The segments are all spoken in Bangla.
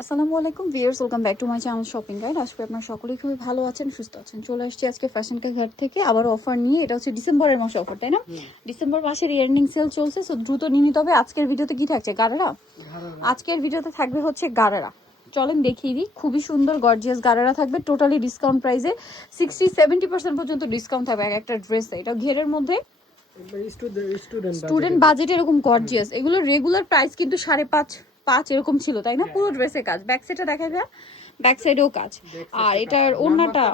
আসসালামু আলাইকুম viewers, welcome back to my channel shopping guide. আজকে আপনারা সকলেই খুবই ভালো আছেন, সুস্থ আছেন। চলে আসছি আজকে ফ্যাশন কা ঘাট থেকে আবার অফার নিয়ে। এটা হচ্ছে ডিসেম্বরের মাসে অফার, তাই না? ডিসেম্বর মাসের ইয়ারনিং সেল চলছে, সো দ্রুত নিয়ে নিতে হবে। আজকের ভিডিওতে কি থাকছে? গারারা। আজকের ভিডিওতে থাকবে হচ্ছে গারারা। চলেন দেখিয়ে দিই। খুবই সুন্দর গর্জিয়াস গারারা থাকবে, টোটালি ডিসকাউন্ট প্রাইসে 60-70% পর্যন্ত ডিসকাউন্ট থাকবে এক একটা ড্রেসে। এটা ঘেরের মধ্যে স্টুডেন্ট বাজেট এরকম গর্জিয়াস। এগুলো রেগুলার প্রাইস কিন্তু 5.5 এরকম ছিল, তাই না? পুরো ড্রেসে কাজ, ব্যাক সাইডে দেখা যায়, ব্যাক সাইডেও কাজ। আর এটার ওড়নাটা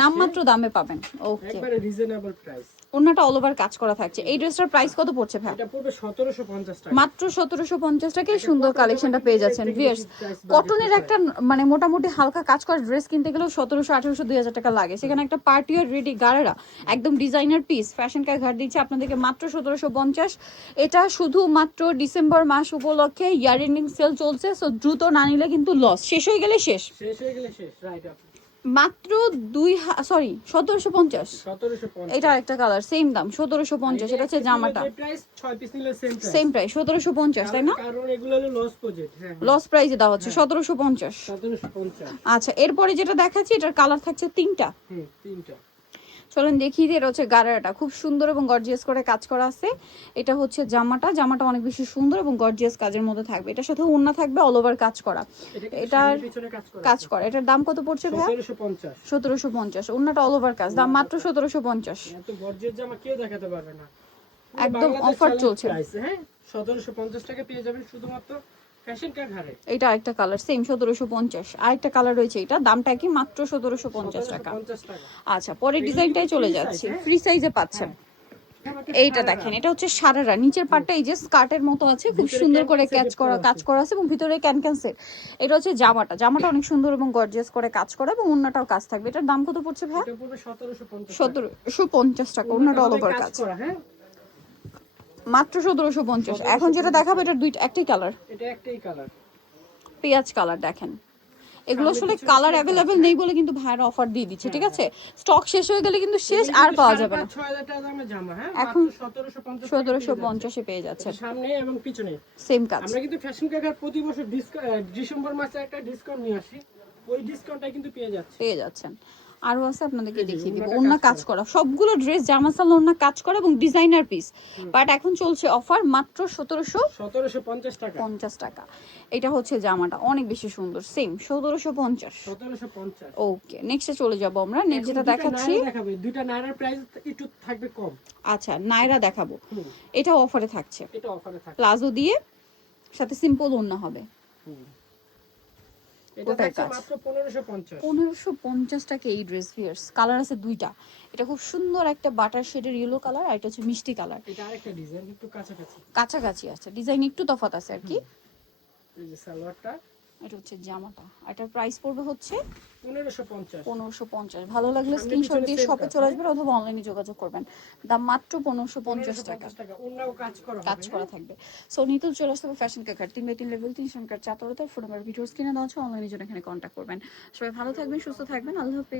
নামমাত্র দামে পাবেন। ওকে, একবারে রিজনেবল প্রাইস। ওড়নাটা অল ওভার কাজ করা থাকছে। এই ড্রেসটার প্রাইস কত পড়ছে ভাই? এটা পড়বে 1750 টাকা, মাত্র 1750 টাকায় সুন্দর কালেকশনটা পেয়ে যাচ্ছেন ভিউয়ার্স। কটনের একটা মানে মোটামুটি হালকা কাজ করা ড্রেস কিনতে গেলেও 1700, 1800, 2000 টাকা লাগে। সেখানে একটা পার্টি ওয়্যার রেডি গারারা একদম ডিজাইনার পিস ফ্যাশন কা ঘাট দিচ্ছে আপনাদেরকে মাত্র 1750। এটা শুধুমাত্র ডিসেম্বর মাস উপলক্ষে ইয়ার এন্ডিং সেল চলছে, সো দ্রুত না নিলে কিন্তু লস। শেষ হয়ে গেলে শেষ, রাইট। মাত্র 1750। এটা আরেকটা কালার, সেম দাম 1750। এটা হচ্ছে জামাটা, সেম প্রাইস 1750, তাই না? কারণ এগুলো হলো লস প্রজেক্ট। লস প্রাইসে দেওয়া হচ্ছে 1750। আচ্ছা, এরপরে যেটা দেখাচ্ছি এটার কালার থাকছে তিনটা। চলেন দেখিয়ে দিই। এটা হচ্ছে গারারাটা, খুব সুন্দর এবং গর্জিয়াস করে কাজ করা আছে। এটা হচ্ছে জামাটা অনেক বেশি সুন্দর এবং গর্জিয়াস কাজের মধ্যে থাকবে। এটার সাথে ওড়না থাকবে অল ওভার কাজ করা। এটার কাজ করা। এটার দাম কত পড়ছে ভাই? 1750। ওড়নাটা অল ওভার কাজ, দাম মাত্র 1750। এত গর্জিয়াস জামা কেউ দেখাতে পারবে না, একদম অফার চলছে। হ্যাঁ, 1750 টাকা পেয়ে যাবেন শুধুমাত্র ফ্যাশন কা ঘাটে। এটা আরেকটা কালার, সেম 1750। আরেকটা কালার রয়েছে, এটা দামটা কি মাত্র 1750 টাকা। আচ্ছা, পরের ডিজাইনটাই চলে যাচ্ছি। ফ্রি সাইজে পাচ্ছেন। এইটা দেখেন, এটা হচ্ছে সারারা। নিচের পাটটা এই যে স্কার্টের মতো আছে, খুব সুন্দর করে কাজ করা আছে এবং ভিতরে ক্যান সেট। এটা হচ্ছে জামাটা অনেক সুন্দর এবং গর্জিয়াস করে কাজ করা এবং ওন্নাটাও কাজ থাকবে। এটার দাম কত পড়ছে ভাই? 1750 টাকা। ওন্নাটা অল ওভার কাজ, মাত্র 1750। এখন যেটা দেখাবো এটার একটাই কালার, পেঁয়াজ কালার। দেখেন, এগুলো আসলে কালার অ্যাভেলেবেল নেই বলে কিন্তু ভাইরা অফার দিয়ে দিচ্ছে, ঠিক আছে? স্টক শেষ হয়ে গেলে কিন্তু শেষ, আর পাওয়া যাবে না। এখন 1750 পেয়ে যাচ্ছে, সামনে এবং পিছনে সেম কাজ। আমরা কিন্তু ফ্যাশন কাকার প্রতি বছর ডিসেম্বর মাসে একটা ডিসকাউন্ট নিয়ে আসি, ওই ডিসকাউন্টটা কিন্তু পেয়ে যাচ্ছেন। আরো আছে, আপনাদেরকে দেখিয়ে দিব। ওন্না কাজ করা সবগুলো ড্রেস, জামাসাল ওন্না কাজ করা এবং ডিজাইনার পিস। বাট এখন চলছে অফার মাত্র 1750 টাকা। এটা হচ্ছে জামাটা অনেক বেশি সুন্দর, সেম 1750। ওকে, নেক্সটে চলে যাব আমরা। নেক্সট যেটা দেখাচ্ছি, দুইটা নায়রার প্রাইস একটু থাকবে কম। আচ্ছা, নায়রা দেখাবো। এটা অফারে থাকছে, প্লাজো দিয়ে সাথে সিম্পল ওন্না হবে। এটা থাকছে মাত্র 1550 টাকা এই ড্রেস। ভিউয়ার্স, কালার আছে দুইটা। এটা খুব সুন্দর একটা বাটার শেডের ইয়েলো কালার, আর এটা হচ্ছে মিষ্টি কালার। এটা আরেকটা ডিজাইন, একটু কাছাকাছি আছে, ডিজাইন একটু তফাৎ আছে আর কি। এই যে সালোয়ারটা, এটা হচ্ছে জামাটা। এটার প্রাইস পড়বে হচ্ছে 1550। ভালো লাগলে সামনে স্ক্রিনশট পিছনে দিয়ে same শপে কাজ, চলে আসবেন অথবা অনলাইনে যোগাযোগ করবেন। দাম মাত্র 1550 টাকা। অন্যও কাজ করা থাকবে। সো নিতুল চলে আসতে হবে ফ্যাশন কাকার 3x3 লেভেল 3 সংখ্যার 4 ফোন নাম্বার ভিডিওস কিনে দেওয়া আছে, অনলাইনে জন্য এখানে কন্ট্যাক্ট করবেন। সবাই ভালো থাকবেন, সুস্থ থাকবেন, আল্লাহ হাফেজ।